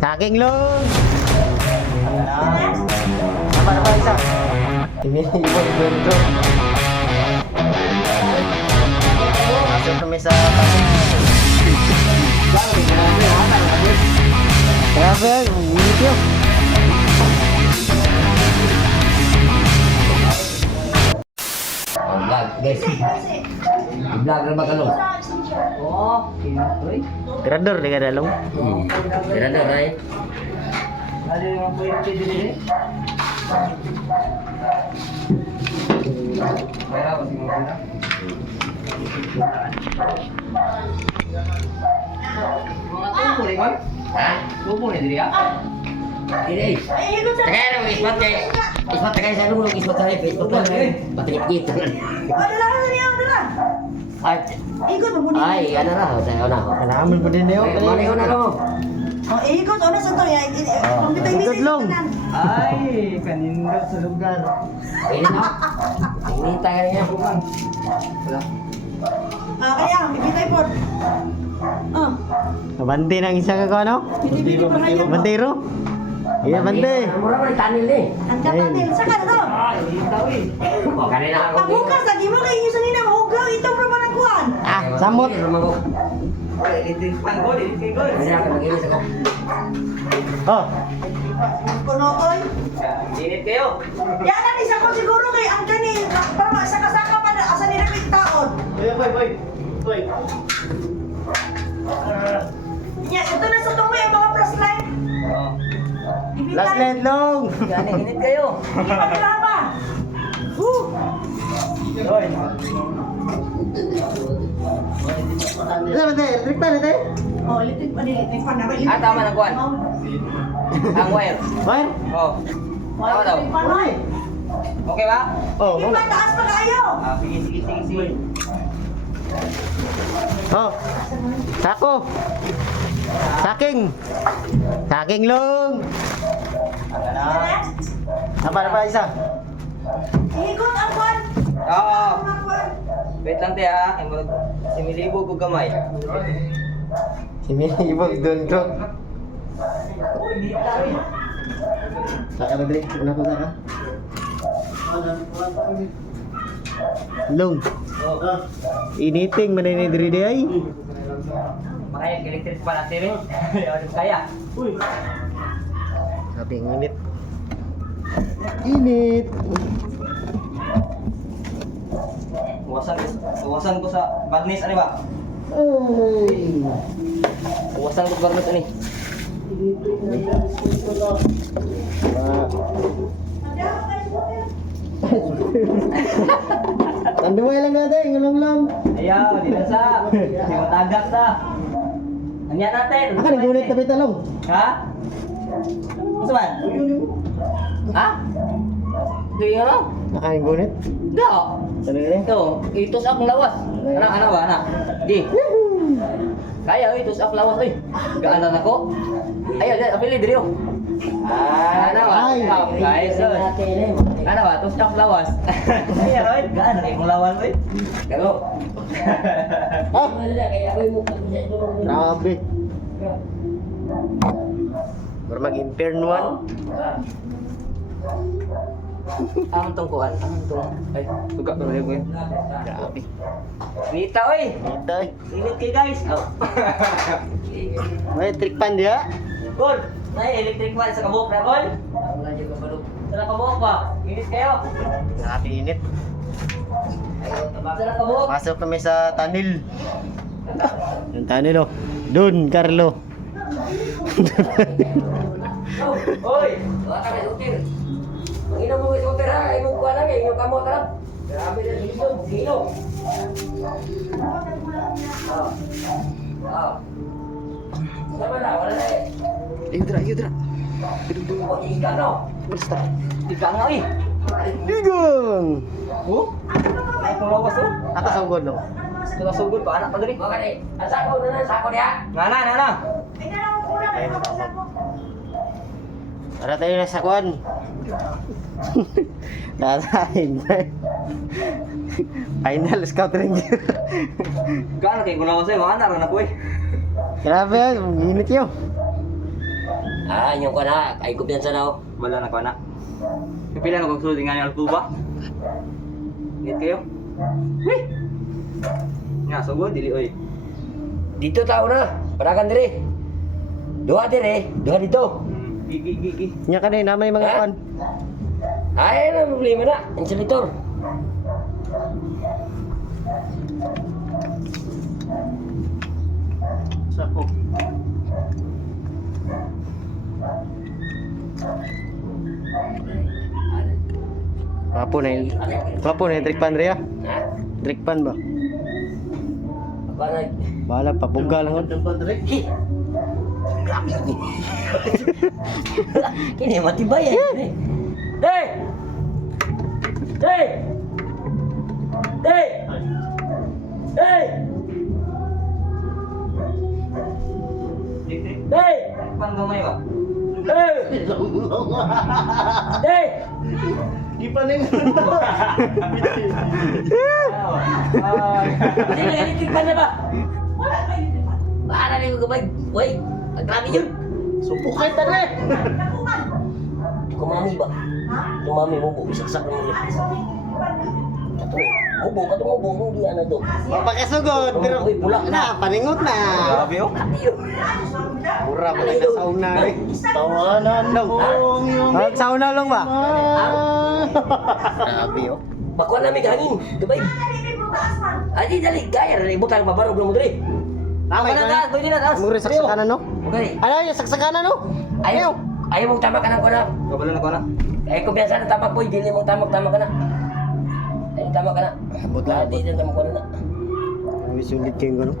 Saging long. Apa na ba isa? Ini ibon bento. Masuk kami sa pasig. Grabe, init yun. Vlog, guys. Vlog na ba kalong? Oh, kinapoy. Tirador di ka dalong. Tira na, right? Ada yang pwede dili. Pera pasti mau guna. Mga tubo rin, man. Ha? Tubo rin diri ah. Ini. Tagay na mag ispat kay. Ispat tagay sa lulo, ispat sa live, ispat sa live. Patikit-kit. Ay, Ikut mo muna. ay, ano na, tayo na ako. Kailangan pa din yun. Mali na ako. Oh, ikut ano sa to ya. Ikut long. Ay, kanindot sa lugar. Ini na. Ini tayo niya. Wala. Ah, kaya bibitay po. Ah, Bante ng isa ka ko ano? bibitay pa kayo. Bantero. Iya bante. Mura ba tanil ni? Ang kapatil sa ka to. Ay, ikaw eh. Oh, kanina ako. Pabukas lagi mo kay inyo sa nina mahugaw ito pro man kuan. Ah, samot. Ay, electric fan ko, electric ko. Hindi ako mag-inis ako. Oh, Kuno oy. Init kayo. Yan na isa ko siguro kay ang kani para saka-saka pa na asa ni repit taon. Boy. Ya, ito na sa tumoy ang mga flashlight. Oh. last Ibitay. night long. Yan, init kayo. Hindi pa nila pa. Hoy. Isa bante, electric pa nete. Oh, litik pa nila, pa na. Ah, tama na, kuwan. Ang wire. Wire? Oh. Tama daw. Pa na. Okay ba? Oh, Hindi pa taas pa kayo. Ah, sige. Oh. Sako. Saking. Saking long. Apa na ba isa? Ikot ang kuan. Oo. Ang kuan. Wait lang te ha. Similibo ko gamay. Ini ibu don truk. Saka na dali, una ko saka. Long. Oh. Initing man ni diri di ay. Makaya electric pa natin rin. Kaya. Uy. Sabi ang init. Init. Uwasan ko sa barnis ano ba? Ay. Uwasan ko sa barnis ani. Tanduay lang natin, ngulong lang. Ayaw, di na sa. Di mo tagak sa. Anya natin. Akan gunit tapi talong. Ha? Gusto man? Ha? Tuyo lang? Akan gunit. Hindi. Ano ni? Ito, itos akong lawas. Anak ba, anak? Di. Kaya, itos akong lawas, oy. Gaanan ako. Ayaw, apili, diri, oh. Ano ba? Ay. Guys, ano ba? Itos akong lawas. Ayaw, oy. Gaanan akong lawas, oy. Galo. Ah, grabe. Baru mag-intern one. Ang tungkuan, ang tung. Ay, suga ko na yun. Grabe. Nita, oy. Day. Init kayo, guys. Oh. May trick pan dia. Good. May electric fan sa kabuk na, Kol. Wala dyan ka pa doon. Sa kabuk ba? Init kayo. Grabe init. Sa kabuk. Masuk kami sa tunnel. Yung tunnel oh. Dun, Carlo. Oy. Wala ka na sutir. Ang ina mo sutir ha, ay mo kuha lang eh, yung kamot ka lang. Grabe na dito, sino? Sama na, wala na eh. Yudra. O, ikan no? Basta. Ika nga, eh. Digang. Oh? Ay, kung lawas, oh. Atas ang gono. Ito na sugod pa, anak pa dali. Mga ni, ang sako na sako niya. Nana. Ay na lang ko na mo. Para tayo na sa kwan. Natahin. Final Scout Ranger. Gano'n kayo kung lawas, eh. Mga anak na po, eh. Grabe yan, init yun. Ah, yung ko na, ay kumpiyansa na ako. Wala na ko na. Kapila na kong sulod nga ni Alcuba. Ngit kayo. Wih! Nga, sugod, dili oy. Dito tao na, parakan dire. Duha dire, duha dito. Gigi. Nya ka na namay mga Ha? kwan. Ay, ano problema na, insulator. Sako. Kapo na yung trick pan Ria. Ha? Trick pan ba? Para, Bahala pabuga lang. hi. Kini matibay eh. Hey! Hey! Hey! Hey! Hey! Pan gamay ba? Hey! Hey! Di pa ning. Hindi na electric pan na ba? Wala ba yun? Para na yung gabay. Wait, ang grabe yun. Supukay ta re. Nakuman. Kumami ba? Ha? Kumami mo po, isaksak na mo. Ay, sorry. Ito eh. Mubo, katong mubo, hindi ano do. Mapakasugod pero Uy, pula na paningot na. Grabe oh. Katiyo. Pura pa na sauna eh. Tawanan kong yung sauna lang ba? Grabe oh. Bakuan namin hangin. Gabay. Dali, may butas man. Adi dali, gaya rin butang pabarog mo diri. Namay Pwede ka. na, taas. Mure saksakanan no? Okay. Ano yung saksakanan no? Ayaw. Ayaw mong tama ka na ko na. Kabalo na ko na. Ay kumpiyansa na tama ko, dili mong tama ka na. Ay tama ka na. Abot lang, Di na tama ko na. May sulit kayo gano'n.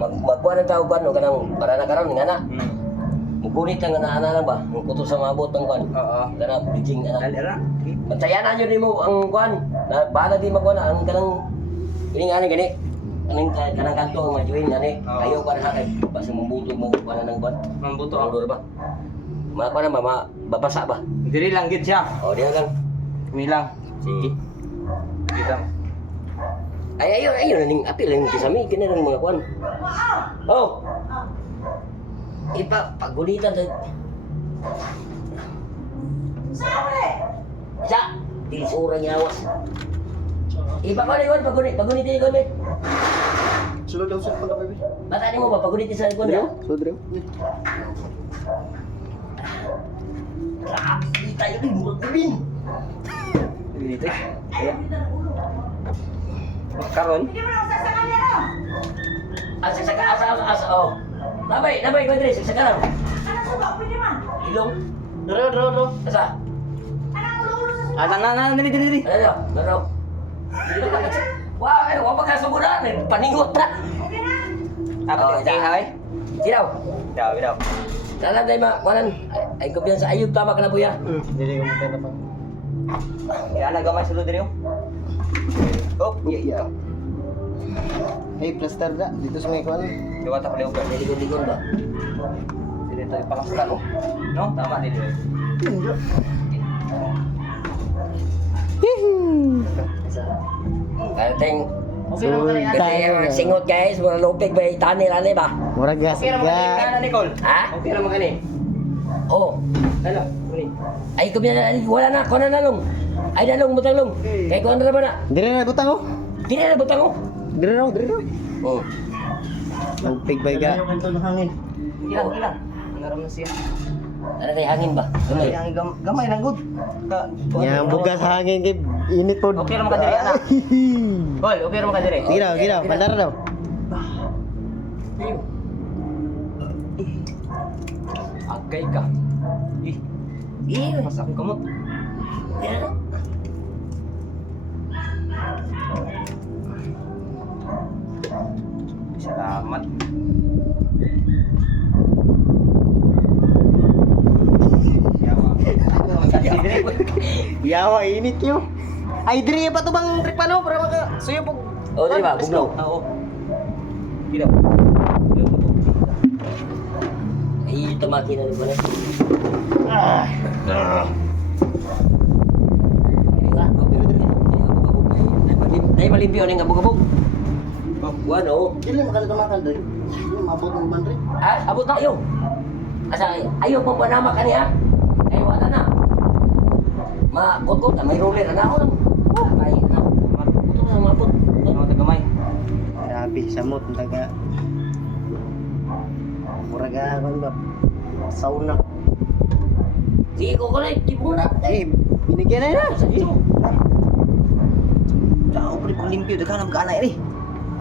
Magkuha ng tawag ba no kanang para na karon nga na. Mugunit lang na lang ba? Ang kuto sa mabot ng kwan. Oo. Kana bridging ana. Alera. Bantayan na yun mo ang kwan. Na bala di magkuha na ang kanang ini nga gani. Kanang kanto ang majuin ani. Oo. Ayaw pa na kay basta mambuto mo kuha na ng kwan. Mambuto Ang ako. ba? Mga pa na babasa ba? Diri lang gid siya. O di lang. Milang. Sige. Kita. Ay ayaw na ning apil lang kisami kini ng mga kwan. Oh. Ipa pagulitan sa Sabre! sa tilsurang yawas. Ipa ko ni pagunit din ko ni. Sulod daw sa pala baby. Bata ni mo ba pagunit sa kwan ya? Sulod daw. Grabe tayo ni murag bin. Dito. Ay, hindi na ulo. Karon. Hindi mo na sasakan niya no? Asa asa oh. Nabay ko diri sa karam. Anak suga, pwede man. Ilong. Dro. Asa? Anak ulo-ulo sa Na, dili. Ano? Naro. Wah, wa pa ka suguran eh. Paningot na. Okay na? Apa Oh, di hay? Tiraw. Daw. Dalam day ma kuanan ay kumpiyansa ayub tama ka na buya. Dili ko mukha na pa. Ya na gamay sulod diri oh. Oh, iya. Hey, plaster da. Dito sa may kwan. Diwa ta pala ugan. Ligon-ligon ba? Dili to ipakasta no. No, tama dili. Kaya ting Sultan. singot guys, mga lupig ba tani lali ba? Murag gas Okay ra ga. magani Nicole. Ha? Okay ra magani. Oh. Dala, uni. Ay kumpiyansa wala na, kuha na long. Ay dalong butang long. Kay kuha na ba na? Dire na butang oh. Dili na butang oh. Dire na. Oh. Lupig bay ga. Ilang. Naram na siya. Ano tayo hangin ba? Gamay. Yang gamay lang gud. Yang bugas hangin kay init pod. Okay ra makadiri ana. Gol, okay ra makadiri. Giraw, pandar daw. Agay ka. Ih, Iya. masak kamot. Yan. Salamat. Yawa init yo. Ay dire pa to bang trip ano para maka suyo pug. Oh, di ba? Bugnaw. Oo. Gila. Ay, ito makina ni Bonet. Ah. Dahil malimpyo na yung abog-abog. Oh, ano? Dili makala tumakan dai. Mabot ng man rin. Ah, abot na kayo. Asa ayaw pa panama ka niya. Ay wala na. Makot-kot na may roller na ako lang. Ay na. Puto na mapot. Ano tagamay? Grabe, samot, taga. Muraga, ano ba? Sauna. Sige ko kulay, tipo na. Eh, binigyan na yun. Sa iyo. Ako pre kung limpyo daghan ang gana iri.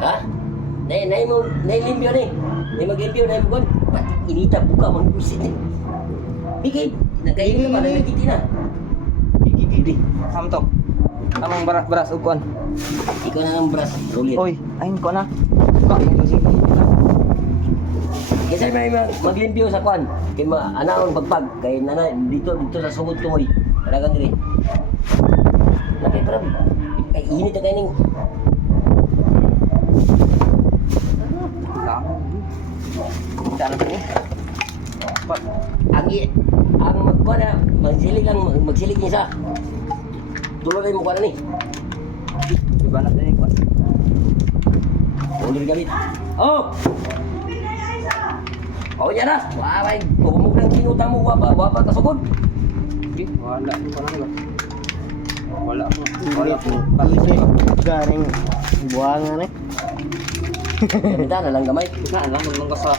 Ha? Nay mo, nay limpyo ni. Nay maglimpyo nay mo kon. Inita buka man busit ni. Bigay, nagay ka ba nagkiti na. Gigi. Samto. Among beras ug kuan. Ikaw na ang brass, roller. Oy, ayon ko na. Ka, yung sige. Kasi may maglimpyo sa kwan. Kay anaon pagpag kay nana dito sa sugod tungoy. Kadagan diri. Lakay para kay init na kaning. Sana ba ni? Ang magkuha na magsilig niya sa. Tuloy kayo mukha na ni. Iba na din kuan. Ulit gamit. Oh! Oh, yan na. Wala, kumuk ng kinuta mo. Wapa kasugod. Wala ko na ba. Wala ko. Wala po. Palisay. Garing buwangan eh. Gamita na lang gamay. Na lang nang sa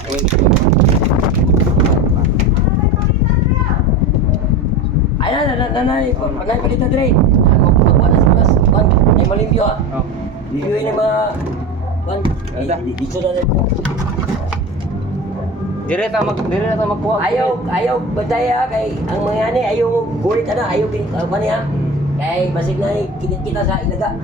Ayan, nanay pilita dire. Magkuha na si Mas. Kan, ay malimpyo ha. Oh. Limpyoin na mga... Kan, dito na rin po. Dire ta magkuha. Ayaw badaya kay ang mga ani ayaw gulit na ayaw niya. Kay basig na kinit kita sa ilaga.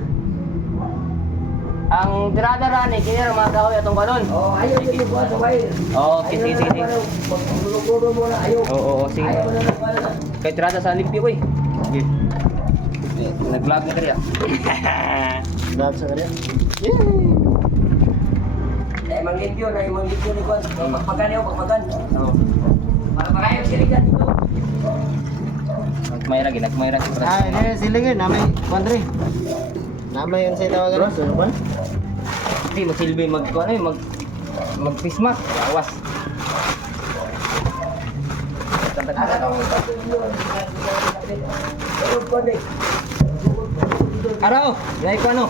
Ang tirada ni kini mga kahoy atong kanon. Oh, ayaw din buhat sa wire. Oh, sige. Paglulo mo na ayaw. Oo, sige. Ayaw na lang. Kay tirada sa limpyo koy. Sige. Nag-vlog na kaya. Lahat sa kanya. Manglimpyo ni Kwan. Pagpagan niyo, pagpagan. Oo. Para makayo siligan dito. Nagmayra gid. Ah, ini silingin. Namay, Pandre. Namay yun sa tawagan. Bro, ano ba? Di masilbi magkuan ay mag-Christmas. Awas. Ada kang Araw, dai ko ano?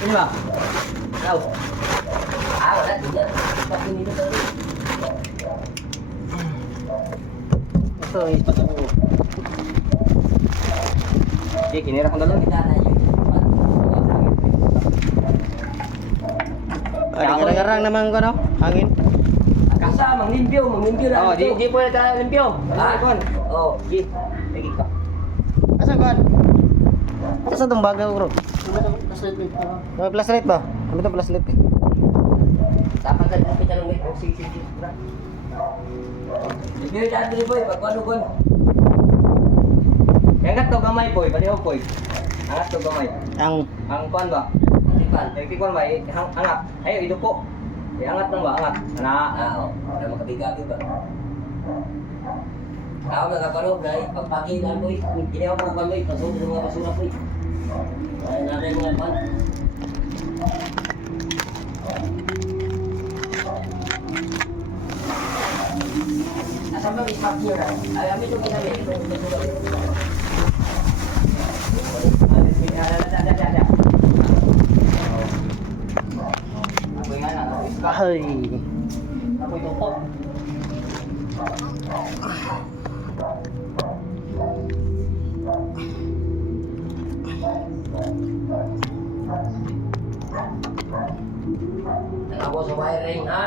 Ini ba? Araw. Wala tidak. Tapi nito tadi. Ito, ipatang mo. Di kinira ko dalon. Kita na yun. Garang-garang naman ko, no? Hangin. Kasa, manglimpyo na. Oh, di pwede tayo limpyo. Ah, Kon. oh. Di. Lagi ka. Asan ko? Asan itong baga, bro? May flashlight ba? Ano itong flashlight eh? Dapat ka dito ng may sige. Limpyo dyan dito boy, pagkuhan. Angat to gamay boy, baliw boy. Angat to gamay. Ang Ang kuan ba? Tipan. Nagtikuan ba? Angat. Ayo ito po. Angat nang ba? Angat. Ana. Oo. Wala makabigabi ba? Ako nagkakaroon na pagpakilan boy. Hindi ako magpanoy. Pasunod ng mga basura boy. Ay natin mga pan. Asan ba may park nyo na? Ay, amin itong kinabi. Itong basura boy. ay. Apoy tutok. Ako sa wiring ha.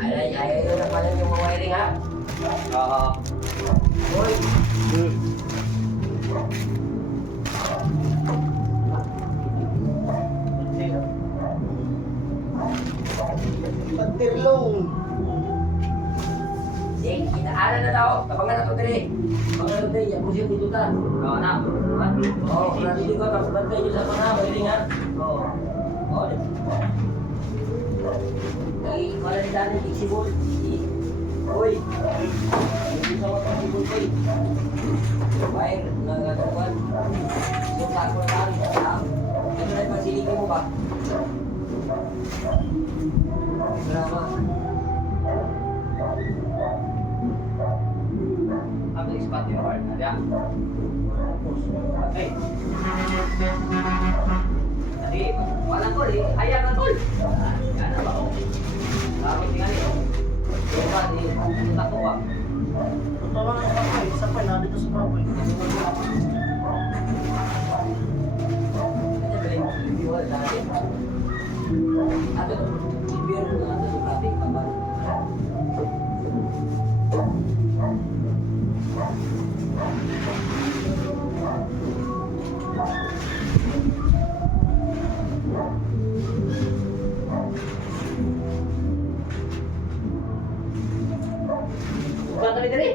Ay, na pala yung mga wiring ha. Oo. Uy, Pagtirlong. sige, kinaanan na daw. Tapangan na ito diri. Tapangan na ito diri. Yan po siya dito ta. Oo na. Oo, nandito ko. Tapos bantay nyo sa mga wiring ha. Oo. Oo. Ay, wala ni dati. Iksibol. Uy. Hindi sa mga iksibol ko. Wire, nagkakakuan. So, saan ko na lang. Ito na yung pasilingin mo ba? Drama. Ako ispat yung hard. Ada. Okay. Tadi, mana tol eh? Hayang na tol. Yan na ba oh? Sabi tingnan eh. Diba ni kita ko ba? Totoo na sa papoy. Isa pa na dito sa papoy. Kanya galing mo. Hindi wala dati. Ato ito. Ibiyar mo na sa traffic. Pabalik. Bukan tadi tadi.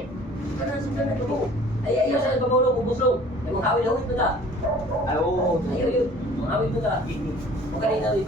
Kanan sebelah itu bu. Ayo saya bawa lu busung. Yang mengawin itu tak. Ayo. Ayo mengawin itu tak. Bukan ini